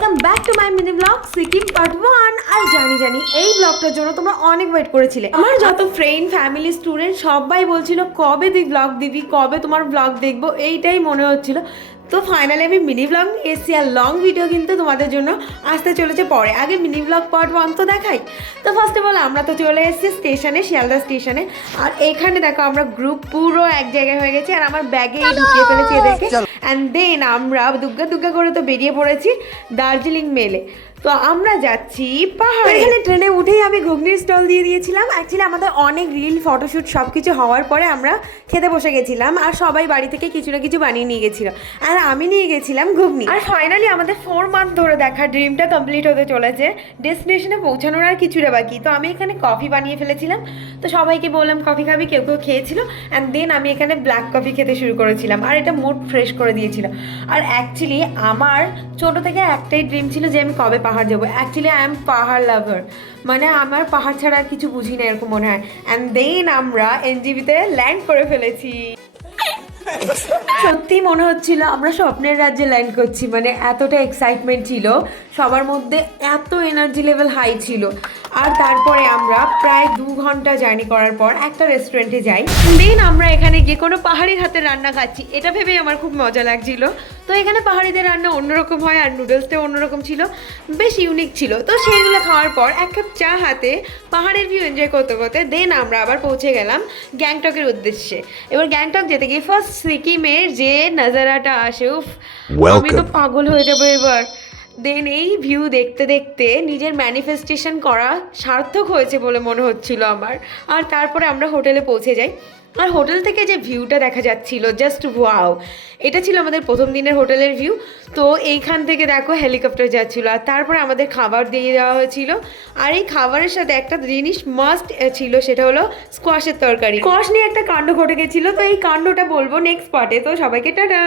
Welcome back to my mini blog Sikkim part 1। আর জানি এই ব্লগটার জন্য তোমরা অনেক ওয়েট করেছিলে। আমার যত ফ্রেন্ড ফ্যামিলি স্টুডেন্ট সবাই বলছিল কবে তুই ব্লগ দিবি, কবে তোমার ব্লগ দেখবো, এইটাই মনে হচ্ছিল। তো ফাইনালি আমি মিনি ব্লগ এসছি, আর লং ভিডিও কিন্তু তোমাদের জন্য আসতে চলেছে পরে। আগে মিনি ব্লগ পার্ট 1 তো দেখাই। তো ফার্স্ট অফ অল আমরা তো চলে এসেছি স্টেশনে, শিয়ালদা স্টেশনে। আর এখানে দেখো আমরা গ্রুপ পুরো এক জায়গায় হয়ে গেছি, আর আমার ব্যাগে ঢুকিয়ে ফেলেছি এদেরকে। অ্যান্ড দেন আমরা দুগ্গা করে তো বেরিয়ে পড়েছি দার্জিলিং মেলে। তো আমরা যাচ্ছি পাহাড়ে। এখানে ট্রেনে উঠেই আমি ঘুগনির স্টল দিয়ে দিয়েছিলাম। অ্যাকচুয়ালি আমাদের অনেক রিল ফটোশ্যুট সব কিছু হওয়ার পরে আমরা খেতে বসে গেছিলাম, আর সবাই বাড়ি থেকে কিছু না কিছু বানিয়ে নিয়ে গেছিল, আর আমি নিয়ে গেছিলাম ঘুগনি। আর ফাইনালি আমাদের 4 মান্থ ধরে দেখা ড্রিমটা কমপ্লিট হতে চলেছে। ডেস্টিনেশনে পৌঁছানোর আর কিছুটা বাকি। তো আমি এখানে কফি বানিয়ে ফেলেছিলাম, তো সবাইকে বললাম কফি খাবি, কেউ কেউ খেয়েছিল। অ্যান্ড দেন আমি এখানে ব্ল্যাক কফি খেতে শুরু করেছিলাম, আর এটা মুড ফ্রেশ করে দিয়েছিল। আর অ্যাকচুয়ালি আমার ছোট থেকে একটাই ড্রিম ছিল যে আমি কবে পাহাড় যাবো। অ্যাকচুয়ালি আই এম পাহাড় লাভার, মানে আমার পাহাড় ছাড়া আর কিছু বুঝি না, এরকম মনে হয়। অ্যান্ড দেন আমরা এনজিবিতে ল্যান্ড করে ফেলেছি। সত্যি মনে হচ্ছিল আমরা স্বপ্নের রাজ্যে ল্যান্ড করছি, মানে এতটা এক্সাইটমেন্ট ছিল সবার মধ্যে, এত এনার্জি লেভেল হাই ছিল। আর তারপরে আমরা প্রায় 2 ঘন্টা জার্নি করার পর একটা রেস্টুরেন্টে যাই। দেন আমরা এখানে গিয়ে কোনো পাহাড়ির হাতের রান্না খাচ্ছি, এটা ভেবেই আমার খুব মজা লাগছিল। তো এখানে পাহাড়িদের রান্না অন্যরকম হয়, আর নুডলসটাও অন্যরকম ছিল, বেশ ইউনিক ছিল। তো সেইগুলো খাওয়ার পর এক কাপ চা হাতে পাহাড়ের ভিউ এনজয় করতে করতে দেন আমরা আবার পৌঁছে গেলাম গ্যাংটকের উদ্দেশ্যে। এবার গ্যাংটক যেতে গিয়ে ফার্স্ট সিকিমের যে নাজারাটা আসে, উফ, আমি তো পাগল হয়ে যাবো এবার। দেন এই ভিউ দেখতে দেখতে নিজের ম্যানিফেস্টেশন করা সার্থক হয়েছে বলে মনে হচ্ছিল আমার। আর তারপরে আমরা হোটেলে পৌঁছে যাই, আর হোটেল থেকে যে ভিউটা দেখা যাচ্ছিল জাস্ট ওয়াও। এটা ছিল আমাদের প্রথম দিনের হোটেলের ভিউ। তো এইখান থেকে দেখো হেলিকপ্টার যাচ্ছিলো, আর তারপরে আমাদের খাবার দিয়ে দেওয়া হয়েছিল। আর এই খাবারের সাথে একটা জিনিস মাস্ট ছিল, সেটা হলো স্কোয়াশের তরকারি। স্কোয়াশ নিয়ে একটা কাণ্ড ঘটে গেছিলো, তো এই কাণ্ডটা বলবো নেক্সট পার্টে। তো সবাইকে টাটা।